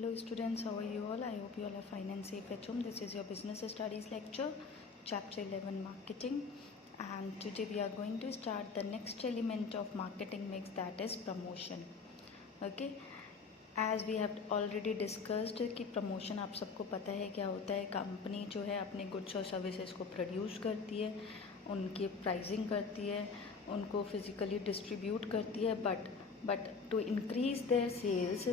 Hello students, how are you all? I hope you all are fine and safe at home. This is your business studies lecture, chapter 11 marketing, and today we are going to start the next element of marketing mix, that is promotion. Okay, as we have already discussed कि promotion आप सबको पता है क्या होता है. Company जो है अपने गुड्स और सर्विसेज को प्रोड्यूस करती है, उनकी प्राइसिंग करती है, उनको फिजिकली डिस्ट्रीब्यूट करती है, but to increase their sales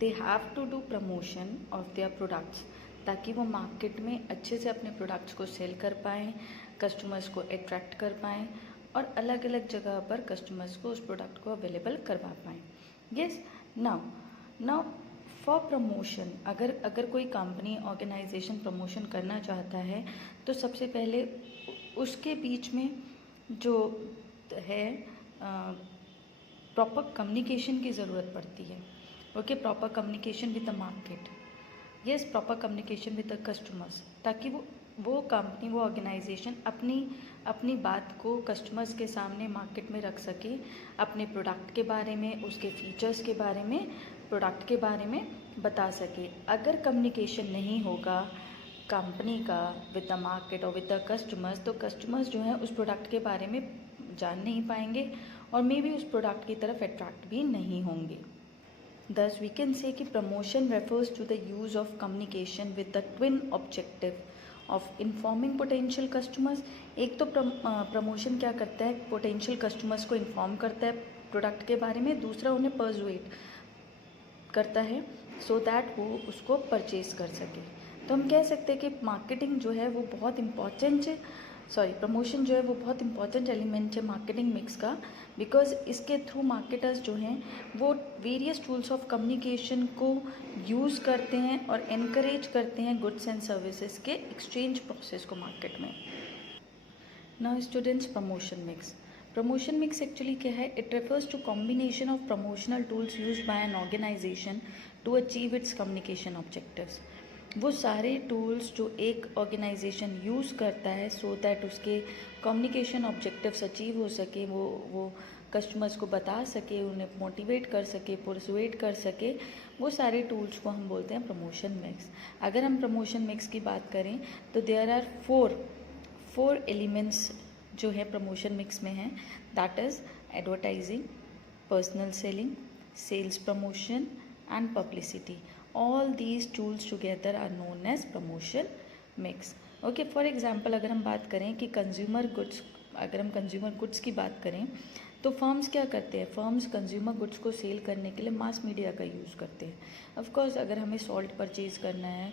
they have to do promotion of their products, ताकि वो मार्केट में अच्छे से अपने प्रोडक्ट्स को सेल कर पाएँ, कस्टमर्स को अट्रैक्ट कर पाएँ और अलग अलग जगह पर कस्टमर्स को उस प्रोडक्ट को अवेलेबल करवा पाएँ. यस, नाउ फॉर प्रमोशन, अगर कोई कंपनी ऑर्गेनाइजेशन प्रमोशन करना चाहता है तो सबसे पहले उसके बीच में जो है प्रॉपर कम्युनिकेशन की ज़रूरत पड़ती है. Okay, proper communication with the market. Yes, proper communication with the customers, ताकि वो कंपनी, वो ऑर्गेनाइजेशन अपनी बात को कस्टमर्स के सामने मार्केट में रख सके, अपने प्रोडक्ट के बारे में, उसके फीचर्स के बारे में, प्रोडक्ट के बारे में बता सके. अगर कम्युनिकेशन नहीं होगा कंपनी का विद द मार्केट और विद द कस्टमर्स, तो कस्टमर्स जो है उस प्रोडक्ट के बारे में जान नहीं पाएंगे और मे बी उस प्रोडक्ट की तरफ अट्रैक्ट भी नहीं होंगे. Thus, we can say कि promotion refers to the use of communication with the twin objective of informing potential customers. एक तो प्रमोशन क्या करता है, पोटेंशियल कस्टमर्स को इन्फॉर्म करता है प्रोडक्ट के बारे में, दूसरा उन्हें परसुएट करता है सो दैट वो उसको परचेज कर सके. तो हम कह सकते हैं कि मार्केटिंग जो है वो बहुत इम्पॉर्टेंट प्रमोशन जो है वो बहुत इंपॉर्टेंट एलिमेंट है मार्केटिंग मिक्स का, बिकॉज इसके थ्रू मार्केटर्स जो हैं वो वेरियस टूल्स ऑफ कम्युनिकेशन को यूज़ करते हैं और एनकरेज करते हैं गुड्स एंड सर्विसेज के एक्सचेंज प्रोसेस को मार्केट में. Now students, promotion mix actually क्या है? It refers to combination of promotional tools used by an organisation to achieve its communication objectives. वो सारे टूल्स जो एक ऑर्गेनाइजेशन यूज़ करता है सो दैट उसके कम्युनिकेशन ऑब्जेक्टिव्स अचीव हो सके, वो कस्टमर्स को बता सके, उन्हें मोटिवेट कर सके, परसुएट कर सके, वो सारे टूल्स को हम बोलते हैं प्रमोशन मिक्स. अगर हम प्रमोशन मिक्स की बात करें तो देयर आर फोर एलिमेंट्स जो है प्रमोशन मिक्स में हैं. That is advertising, personal selling, sales promotion and publicity. All these tools together are known as promotion mix. Okay, for example, अगर हम बात करें कि कंज्यूमर गुड्स की बात करें तो फर्म्स क्या करते हैं? फर्म्स कंज्यूमर गुड्स को सेल करने के लिए मास मीडिया का यूज़ करते हैं. ऑफ कोर्स अगर हमें सॉल्ट परचेज़ करना है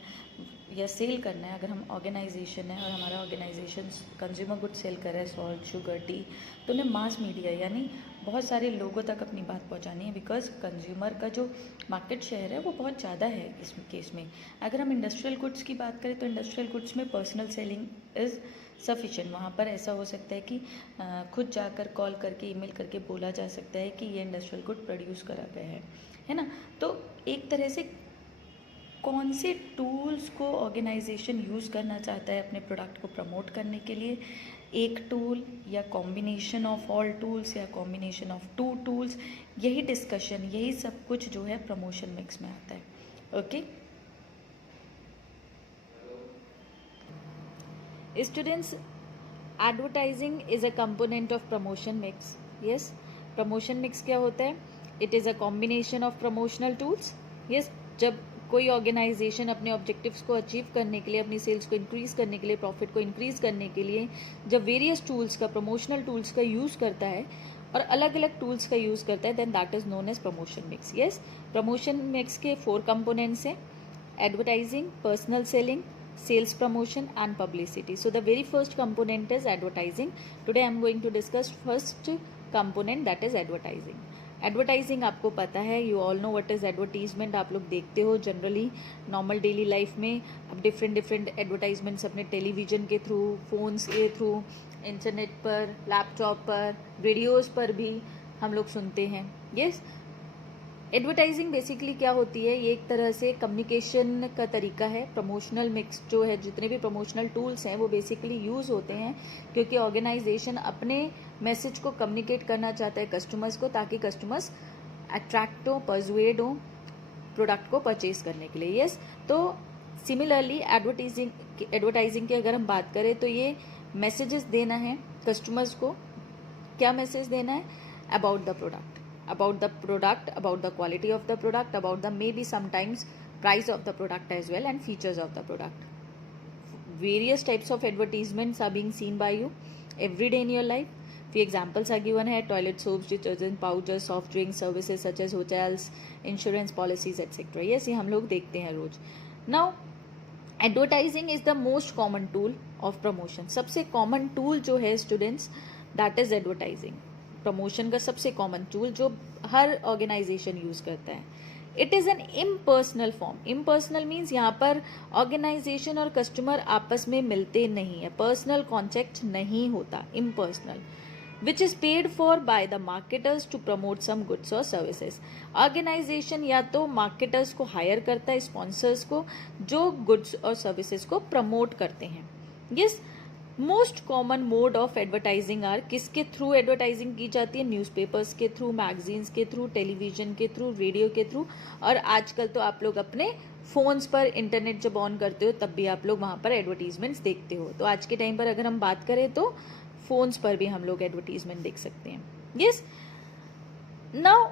या सेल करना है, अगर हम ऑर्गेनाइजेशन है और हमारा ऑर्गेनाइजेशन कंज्यूमर गुड्स सेल कर रहा है, सॉल्ट, शुगर, टी, तो उन्हें मास मीडिया यानी बहुत सारे लोगों तक अपनी बात पहुंचानी है, बिकॉज कंज्यूमर का जो मार्केट शेयर है वो बहुत ज़्यादा है इस केस में. अगर हम इंडस्ट्रियल गुड्स की बात करें तो इंडस्ट्रियल गुड्स में पर्सनल सेलिंग इज़ सफिशेंट. वहाँ पर ऐसा हो सकता है कि खुद जाकर कॉल करके, ईमेल करके बोला जा सकता है कि ये इंडस्ट्रियल गुड प्रोड्यूस करा गया है ना. तो एक तरह से कौन से टूल्स को ऑर्गेनाइजेशन यूज़ करना चाहता है अपने प्रोडक्ट को प्रमोट करने के लिए, एक टूल या कॉम्बिनेशन ऑफ ऑल टूल्स या कॉम्बिनेशन ऑफ टू टूल्स, यही डिस्कशन, यही सब कुछ जो है प्रमोशन मिक्स में आता है. Okay students, advertising is a component of promotion mix. Yes, promotion mix क्या होता है? It is a combination of promotional tools. Yes, जब कोई ऑर्गेनाइजेशन अपने ऑब्जेक्टिव्स को अचीव करने के लिए, अपनी सेल्स को इंक्रीज़ करने के लिए, प्रॉफिट को इंक्रीज़ करने के लिए जब वेरियस टूल्स का, प्रमोशनल टूल्स का यूज़ करता है और अलग अलग टूल्स का यूज़ करता है, then that is known as promotion mix. Yes, promotion mix के 4 कंपोनेंट्स हैं: advertising, personal selling, sales promotion and publicity. So the very first component is advertising. Today I am going to discuss first component, that is advertising. Advertising आपको पता है, you all know what is advertisement. आप लोग देखते हो generally normal daily life में अब different advertisements अपने टेलीविज़न के थ्रू, फोन्स के थ्रू, इंटरनेट पर, लैपटॉप पर, रेडियोज़ पर भी हम लोग सुनते हैं. यस, एडवर्टाइजिंग बेसिकली क्या होती है? ये एक तरह से कम्युनिकेशन का तरीका है. प्रमोशनल मिक्स जो है, जितने भी प्रमोशनल टूल्स हैं वो बेसिकली यूज़ होते हैं क्योंकि ऑर्गेनाइजेशन अपने मैसेज को कम्युनिकेट करना चाहता है कस्टमर्स को, ताकि कस्टमर्स अट्रैक्ट हो, परसुएड हो प्रोडक्ट को परचेज करने के लिए। यस, तो सिमिलरली एडवर्टाइजिंग की अगर हम बात करें तो ये मैसेजेस देना है कस्टमर्स को। क्या मैसेज देना है? About the product, about the quality of the product, about the may be sometimes price of the product as well, and features of the product. Various types of advertisements are being seen by you every day in your life. Few examples are given here: toilet soaps, detergent powders, soft drinks, services such as hotels, insurance policies, etc. Yes, ये हम लोग देखते हैं रोज. Now advertising is the most common tool of promotion. सबसे common tool जो है students, that is advertising. promotion का सबसे common tool जो हर organization use करता है. It is an impersonal form. Impersonal means यहाँ पर ऑर्गेनाइजेशन और कस्टमर आपस में मिलते नहीं है, पर्सनल कॉन्टेक्ट नहीं होता, impersonal, which is paid for by the marketers to promote some goods और सर्विसेज. ऑर्गेनाइजेशन या तो मार्केटर्स को हायर करता है, स्पॉन्सर्स को, जो गुड्स और सर्विसेज को प्रमोट करते हैं. Yes, most common mode of advertising are, किसके थ्रू एडवर्टाइजिंग की जाती है? न्यूज़पेपर्स के थ्रू, मैगजीन्स के थ्रू, टेलीविजन के थ्रू, रेडियो के थ्रू, और आजकल तो आप लोग अपने फ़ोन्स पर इंटरनेट जब ऑन करते हो तब भी आप लोग वहाँ पर एडवर्टीजमेंट्स देखते हो. तो आज के टाइम पर अगर हम बात करें तो फ़ोन्स पर भी हम लोग एडवर्टीजमेंट देख सकते हैं. Yes, now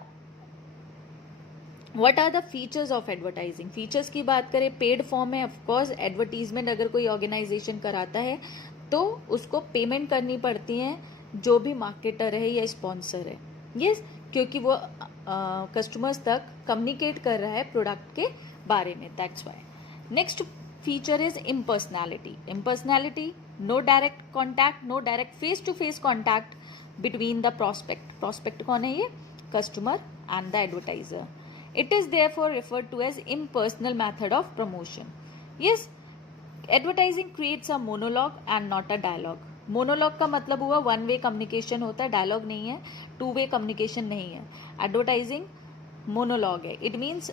what are the features of advertising? Features की बात करें, पेड फॉर्म है. ऑफकोर्स एडवर्टीजमेंट अगर कोई ऑर्गेनाइजेशन कराता है तो उसको पेमेंट करनी पड़ती है जो भी मार्केटर है या स्पॉन्सर है. यस, क्योंकि वो कस्टमर्स तक कम्युनिकेट कर रहा है प्रोडक्ट के बारे में, that's why. Next feature is impersonality. Impersonality, no direct contact, no direct face to face contact between the prospect. Prospect कौन है? ये customer and the advertiser. It is therefore referred to as impersonal method of promotion. Yes, advertising creates a monologue and not a dialogue. Monologue का मतलब हुआ one way communication होता है, dialogue नहीं है, टू वे कम्युनिकेशन नहीं है. Advertising monologue है. इट मीन्स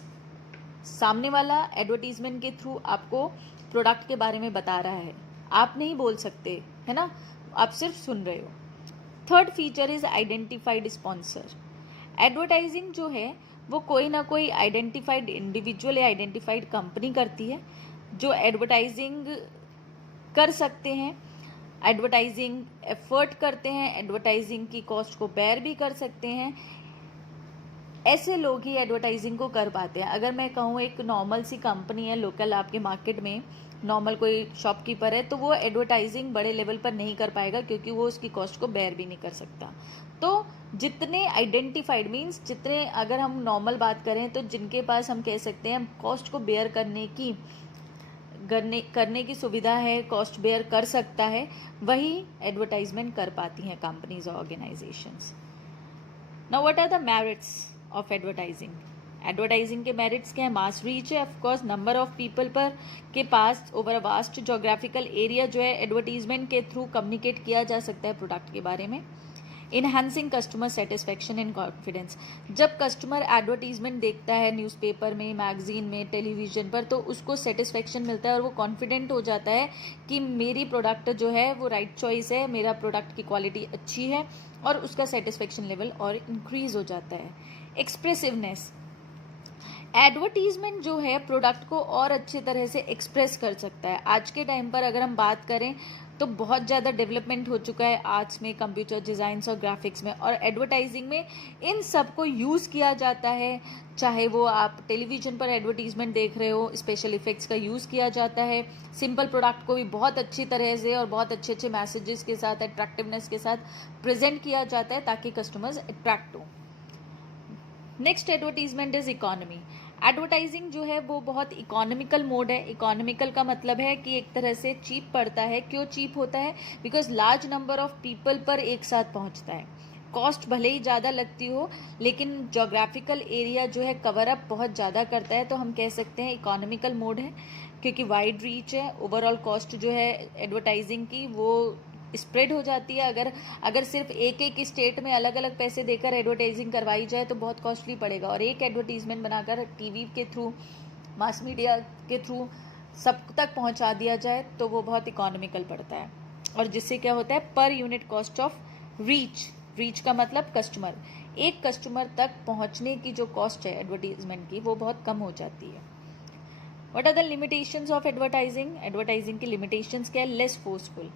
सामने वाला एडवर्टीजमेंट के थ्रू आपको प्रोडक्ट के बारे में बता रहा है, आप नहीं बोल सकते, है ना, आप सिर्फ सुन रहे हो. Third feature is identified sponsor. Advertising जो है वो कोई ना कोई आइडेंटिफाइड इंडिविजुअल या आइडेंटिफाइड कंपनी करती है जो एडवर्टाइजिंग कर सकते हैं, एडवर्टाइजिंग एफर्ट करते हैं, एडवर्टाइजिंग की कॉस्ट को बेयर भी कर सकते हैं. ऐसे लोग ही एडवर्टाइजिंग को कर पाते हैं. अगर मैं कहूँ एक नॉर्मल सी कंपनी है लोकल आपके मार्केट में, नॉर्मल कोई शॉपकीपर है, तो वो एडवर्टाइजिंग बड़े लेवल पर नहीं कर पाएगा क्योंकि वो उसकी कॉस्ट को बेयर भी नहीं कर सकता. तो जितने आइडेंटिफाइड मीन्स जितने, अगर हम नॉर्मल बात करें तो जिनके पास हम कह सकते हैं कॉस्ट को बेयर करने की सुविधा है, कॉस्ट बेयर कर सकता है, वही एडवर्टाइजमेंट कर पाती हैं कंपनीज और organisations. Now what are the merits of advertising? Advertising के मेरिट्स क्या है? मास रीच है, ऑफकोर्स नंबर ऑफ पीपल पर के पास over a vast geographical area जो है एडवर्टीजमेंट के थ्रू कम्युनिकेट किया जा सकता है प्रोडक्ट के बारे में. Enhancing customer satisfaction and confidence. जब कस्टमर एडवर्टीजमेंट देखता है न्यूज़पेपर में, मैगजीन में, टेलीविजन पर, तो उसको सेटिस्फैक्शन मिलता है और वो कॉन्फिडेंट हो जाता है कि मेरी प्रोडक्ट जो है वो राइट चॉइस है, मेरा प्रोडक्ट की क्वालिटी अच्छी है, और उसका सेटिस्फैक्शन लेवल और इंक्रीज हो जाता है. एक्सप्रेसिवनेस. एडवर्टीजमेंट जो है प्रोडक्ट को और अच्छे तरह से एक्सप्रेस कर सकता है. आज के टाइम पर अगर हम बात करें तो बहुत ज़्यादा डेवलपमेंट हो चुका है आर्ट्स में, कंप्यूटर डिज़ाइंस और ग्राफिक्स में, और एडवर्टाइजिंग में इन सब को यूज़ किया जाता है. चाहे वो आप टेलीविज़न पर एडवर्टीजमेंट देख रहे हो, स्पेशल इफ़ेक्ट्स का यूज़ किया जाता है. सिंपल प्रोडक्ट को भी बहुत अच्छी तरह से और बहुत अच्छे अच्छे मैसेजेस के साथ, अट्रैक्टिवनेस के साथ प्रेजेंट किया जाता है ताकि कस्टमर्स अट्रैक्ट हो. Next advertisement is economy. Advertising जो है वो बहुत इकोनॉमिकल मोड है. इकोनॉमिकल का मतलब है कि एक तरह से चीप पड़ता है. क्यों चीप होता है? Because large number of people पर एक साथ पहुंचता है. कॉस्ट भले ही ज़्यादा लगती हो लेकिन जोग्राफिकल एरिया जो है कवर अप बहुत ज़्यादा करता है, तो हम कह सकते हैं इकोनॉमिकल मोड है क्योंकि वाइड रीच है. ओवरऑल कॉस्ट जो है एडवर्टाइजिंग की वो स्प्रेड हो जाती है. अगर सिर्फ एक एक स्टेट में अलग अलग पैसे देकर एडवर्टाइजिंग करवाई जाए तो बहुत कॉस्टली पड़ेगा, और एक एडवर्टीजमेंट बनाकर टीवी के थ्रू, मास मीडिया के थ्रू सब तक पहुंचा दिया जाए तो वो बहुत इकोनॉमिकल पड़ता है. और जिससे क्या होता है, per unit cost of reach का मतलब कस्टमर. एक कस्टमर तक पहुंचने की जो कॉस्ट है एडवर्टीजमेंट की वो बहुत कम हो जाती है। What are the limitations of advertising? Advertising की लिमिटेशंस क्या है? Less forceful.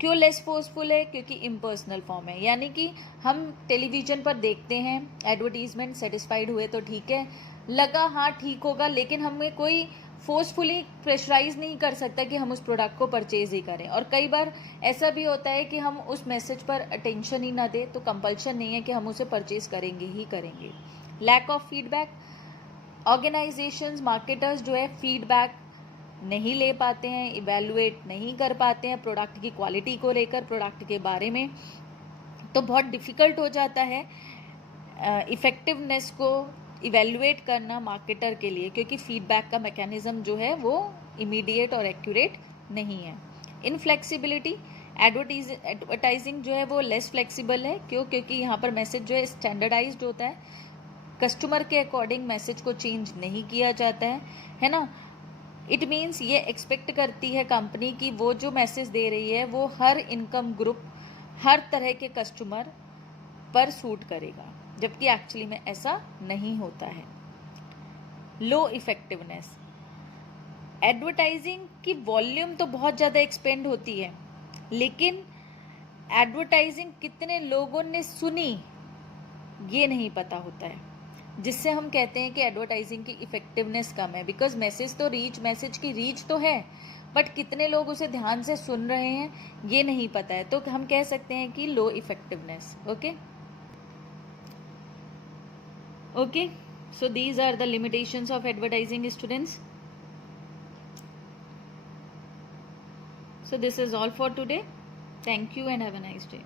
क्यों लेस फोर्सफुल है? क्योंकि इम्पर्सनल फॉर्म है, यानी कि हम टेलीविज़न पर देखते हैं एडवर्टीजमेंट, सेटिस्फाइड हुए तो ठीक है, लगा हाँ ठीक होगा, लेकिन हमें कोई फोर्सफुली प्रेशराइज नहीं कर सकता कि हम उस प्रोडक्ट को परचेज ही करें। और कई बार ऐसा भी होता है कि हम उस मैसेज पर अटेंशन ही ना दें, तो कंपल्शन नहीं है कि हम उसे परचेज करेंगे ही करेंगे। Lack of feedback, organisations, marketers जो है फीडबैक नहीं ले पाते हैं, इवेलुएट नहीं कर पाते हैं प्रोडक्ट की क्वालिटी को लेकर, प्रोडक्ट के बारे में, तो बहुत डिफ़िकल्ट हो जाता है इफ़ेक्टिवनेस को इवेलुएट करना मार्केटर के लिए, क्योंकि फीडबैक का मैकेनिज़्म जो है वो इमीडिएट और एक्यूरेट नहीं है। इनफ्लेक्सिबिलिटी, एडवर्टाइजिंग जो है वो लेस फ्लेक्सिबल है। क्यों? क्योंकि यहाँ पर मैसेज जो है स्टैंडर्डाइज्ड होता है, कस्टमर के अकॉर्डिंग मैसेज को चेंज नहीं किया जाता है ना। इट मीन्स ये एक्सपेक्ट करती है कंपनी कि वो जो मैसेज दे रही है वो हर इनकम ग्रुप, हर तरह के कस्टमर पर सूट करेगा, जबकि एक्चुअली में ऐसा नहीं होता है। लो इफेक्टिवनेस, एडवर्टाइजिंग की वॉल्यूम तो बहुत ज़्यादा एक्सपेंड होती है, लेकिन एडवर्टाइजिंग कितने लोगों ने सुनी ये नहीं पता होता है, जिससे हम कहते हैं कि एडवर्टाइजिंग की इफेक्टिवनेस कम है। बिकॉज मैसेज तो मैसेज की रीच तो है, बट कितने लोग उसे ध्यान से सुन रहे हैं ये नहीं पता है, तो हम कह सकते हैं कि low effectiveness. Okay, so these are the limitations of advertising, students. So this is all for today. Thank you and have a nice day.